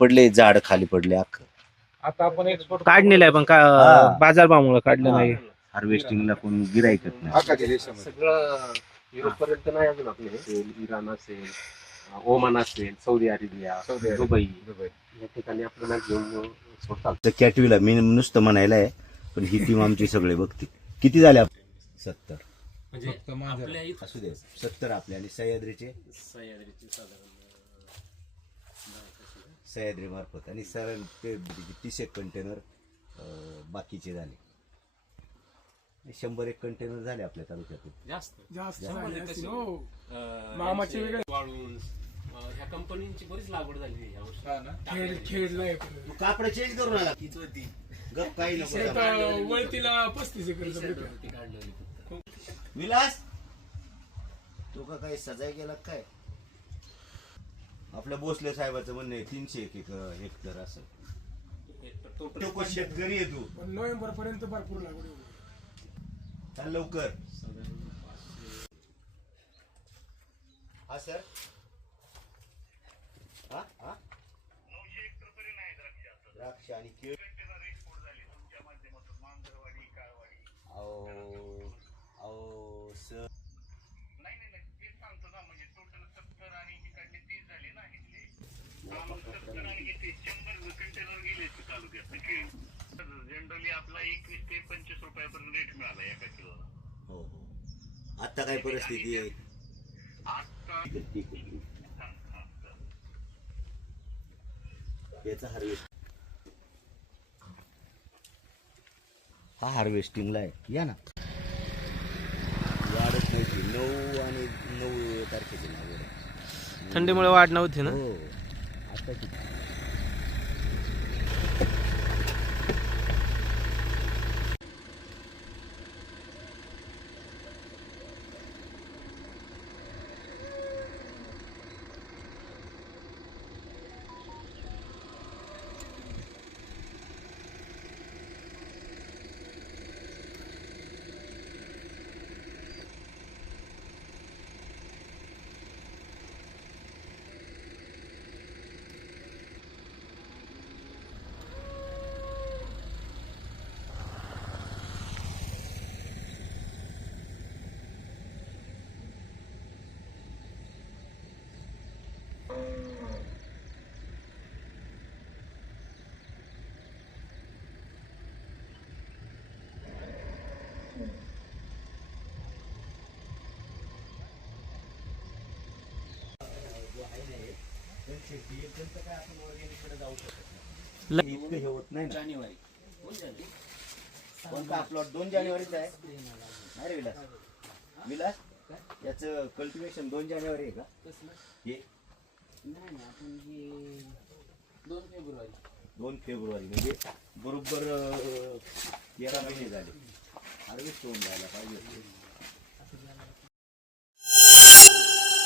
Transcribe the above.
पडले झाड खाली पडले अख्खं. आता आपण एक्सपोर्ट काढलेलं आहे पण का बाजारभावामुळे काढलं नाही. हार्वेस्टिंगला कोण गिरायकच नाही. सगळं युरोप पर्यंत नाही अजून आपले इराण असेल, ओमान असेल, सौदी अरेबिया, दुबई या ठिकाणी आपल्याला घेऊन सोडतात. कॅटवीला मी नुसतं म्हणायला आहे, पण ही टीम आमची सगळे बघते. किती झाले? 70. म्हणजे असू दे 70 आपले आणि सह्याद्रीचे सह्याद्री मार्फत आणि सर ते 30 कंटेनर बाकीचे झाले. 100 कंटेनर झाले आपल्या तालुक्यातून. जास्त मामाचे वेगळे वाळून ह्या कंपनीची बरीच लागवड झाली या वर्षी. कापड चेंज करू नका. गप काही नको. वळतीला 35 एकर विलास तू का काही सजाय गेला काय? आपल्या भोसले साहेबाचं म्हणणं आहे 301 हेक्टर असं. तो शेतकरी आहे तू. नोव्हेंबर पर्यंत भरपूर लागवड होईल. चाल लवकर. हा सर. हा हा 900 हेक्टर पर्यंत आहे द्राक्ष आणि केळ. अहो सर नाही तेच सांगतो ना, म्हणजे टोटल 70 आणि इकडले 30 झाले ना इथले. 70 आणि किती 100 कंटेनर गेले तालुक्यात. जनरली आपला 21 ते 25 रुपयापर्यंत रेट मिळाला एका किलोला. हो हो. आता काय परिस्थिती आहे? आता याचा हार्वेस्ट हा हार्वेस्टिंगला आहे. या ना वाढत नव्हती. 9 आणि 9 तारखेची लागवड. थंडीमुळे वाढ नव्हती ना. हो आता किती इतकं हे होत नाही ना. जानेवारी कोणता आपला 2 जानेवारीचा आहे? नाही रे विलास. विलास याचं कल्टिवेशन 2 जानेवारी आहे का? हे नाही आपण हे 2 फेब्रुवारी 2 फेब्रुवारी म्हणजे बरोबर 13 महिने झाले. हार्वेस्ट होऊन जायला पाहिजे.